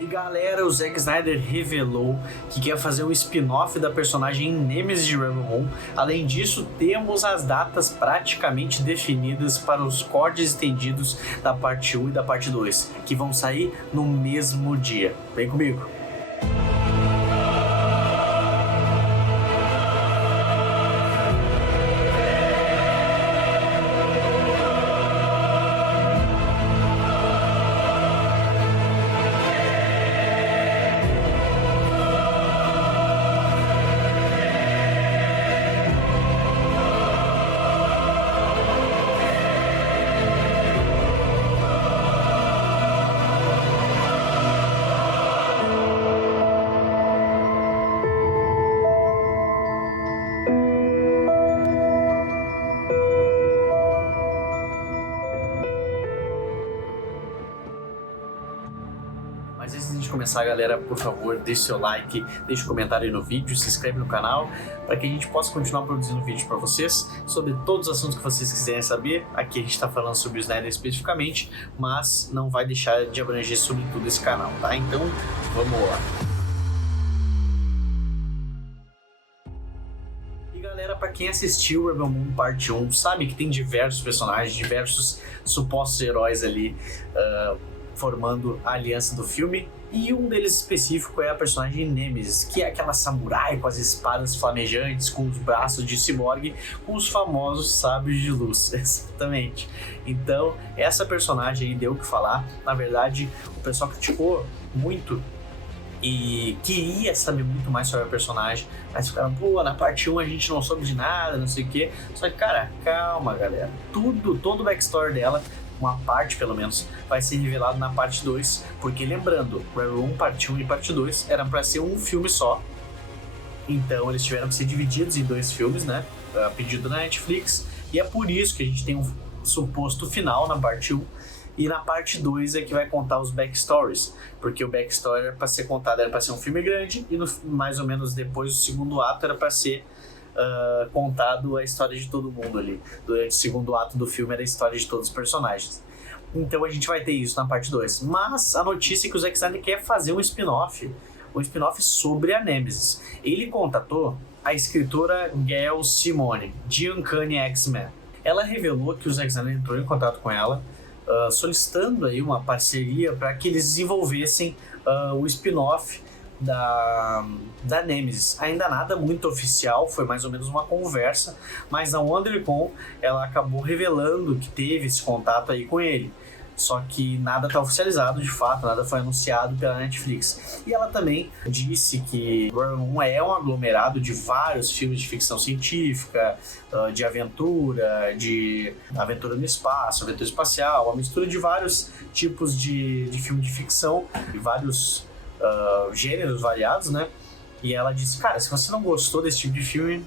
E galera, o Zack Snyder revelou que quer fazer um spin-off da personagem Nemesis de Rebel Moon. Além disso, temos as datas praticamente definidas para os cortes estendidos da parte 1 e da parte 2, que vão sair no mesmo dia. Vem comigo! Mas antes de a gente começar, galera, por favor, deixe seu like, deixe um comentário aí no vídeo, se inscreve no canal, para que a gente possa continuar produzindo vídeos para vocês sobre todos os assuntos que vocês quiserem saber. Aqui a gente está falando sobre o Snyder especificamente, mas não vai deixar de abranger sobre tudo esse canal, tá? Então, vamos lá. E galera, para quem assistiu Rebel Moon Parte 1, sabe que tem diversos personagens, diversos supostos heróis ali, formando a aliança do filme, e um deles específico é a personagem Nemesis, que é aquela samurai com as espadas flamejantes, com os braços de ciborgue, com os famosos sábios de luz, exatamente. Então, essa personagem aí deu o que falar. Na verdade, o pessoal criticou muito e queria saber muito mais sobre a personagem, mas ficaram, pô, na parte 1 a gente não soube de nada, não sei o que. Só que, cara, calma, galera, todo o backstory dela, uma parte pelo menos, vai ser revelado na parte 2, porque lembrando, Rebel 1, parte 1 e parte 2 eram para ser um filme só, então eles tiveram que ser divididos em 2 filmes, né, a pedido da Netflix, e é por isso que a gente tem um suposto final na parte 1, e na parte 2 é que vai contar os backstories, porque o backstory era para ser contado, era para ser um filme grande, e mais ou menos depois do segundo ato era para ser contado a história de todo mundo ali. Durante o segundo ato do filme era a história de todos os personagens. Então a gente vai ter isso na parte 2. Mas a notícia é que o Zack Snyder quer fazer um spin-off sobre a Nemesis. Ele contatou a escritora Gail Simone, de Uncanny X-Men. Ela revelou que o Zack Snyder entrou em contato com ela, solicitando aí uma parceria para que eles desenvolvessem o spin-off da Nemesis. Ainda nada muito oficial, foi mais ou menos uma conversa, mas a WonderCon ela acabou revelando que teve esse contato aí com ele, só que nada está oficializado de fato, nada foi anunciado pela Netflix. E ela também disse que Rebel Moon é um aglomerado de vários filmes de ficção científica, de aventura no espaço, aventura espacial, uma mistura de vários tipos de filme de ficção, de vários gêneros variados, né? E ela disse, cara, se você não gostou desse tipo de filme,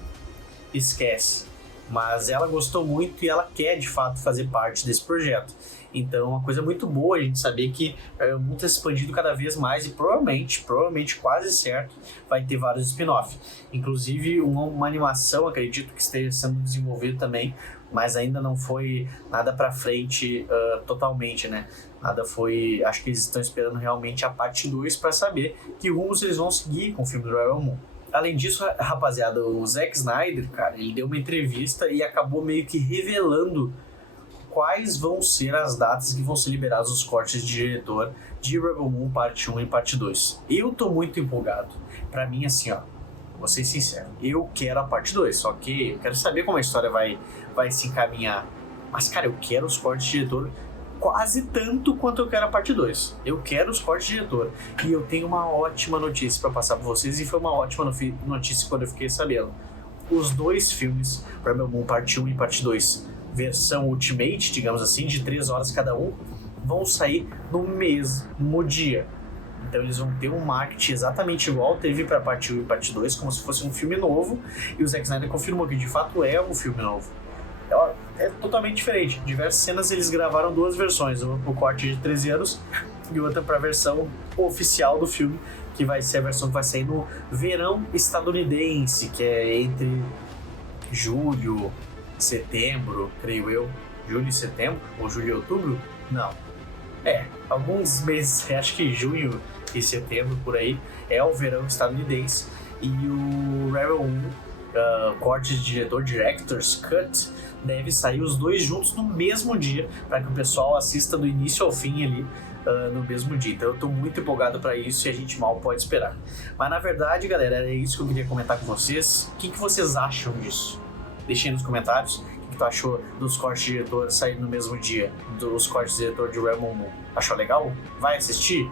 esquece. Mas ela gostou muito e ela quer de fato fazer parte desse projeto. Então é uma coisa muito boa a gente saber que o mundo está expandindo cada vez mais e provavelmente quase certo, vai ter vários spin-off. Inclusive uma animação, acredito que esteja sendo desenvolvida também, mas ainda não foi nada pra frente totalmente, né? Nada foi... Acho que eles estão esperando realmente a parte 2 para saber que rumos eles vão seguir com o filme do Rebel Moon. Além disso, rapaziada, o Zack Snyder, cara, ele deu uma entrevista e acabou meio que revelando quais vão ser as datas que vão ser liberados os cortes de diretor de Rebel Moon parte 1 e parte 2. Eu tô muito empolgado. Pra mim, assim, ó, vou ser sincero, eu quero a parte 2, só que eu quero saber como a história vai se encaminhar. Mas, cara, eu quero os cortes de diretor quase tanto quanto eu quero a parte 2. Eu quero os cortes de diretor. E eu tenho uma ótima notícia pra passar pra vocês, e foi uma ótima notícia quando eu fiquei sabendo. Os 2 filmes, Rebel Moon parte 1 e parte 2, versão Ultimate, digamos assim, de 3 horas cada um, vão sair no mesmo dia. Então eles vão ter um marketing exatamente igual teve para parte 1 e parte 2, como se fosse um filme novo, e o Zack Snyder confirmou que de fato é um filme novo. É totalmente diferente. Diversas cenas eles gravaram 2 versões, o corte de 13 anos e outra para a versão oficial do filme, que vai ser a versão que vai sair no verão estadunidense, que é entre julho, setembro, creio eu. Julho e setembro? Ou julho e outubro? Não. Alguns meses, acho que junho e setembro por aí, é o verão estadunidense, e o Rebel Moon, corte de diretor, Director's Cut, deve sair os dois juntos no mesmo dia, para que o pessoal assista do início ao fim ali, no mesmo dia. Então eu tô muito empolgado para isso e a gente mal pode esperar. Mas na verdade, galera, era isso que eu queria comentar com vocês. O que vocês acham disso? Deixem aí nos comentários o que tu achou dos cortes de diretor saírem no mesmo dia, dos cortes de diretor de Rebel Moon. Achou legal? Vai assistir?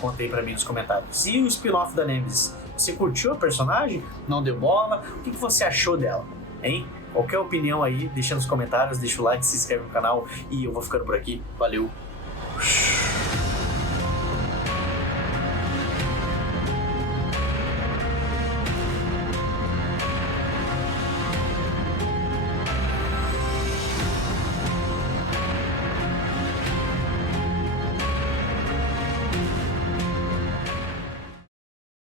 Conta aí pra mim nos comentários. E o spin-off da Nemesis? Você curtiu a personagem? Não deu bola? O que você achou dela? Hein? Qualquer opinião aí, deixa nos comentários, deixa o like, se inscreve no canal e eu vou ficando por aqui. Valeu!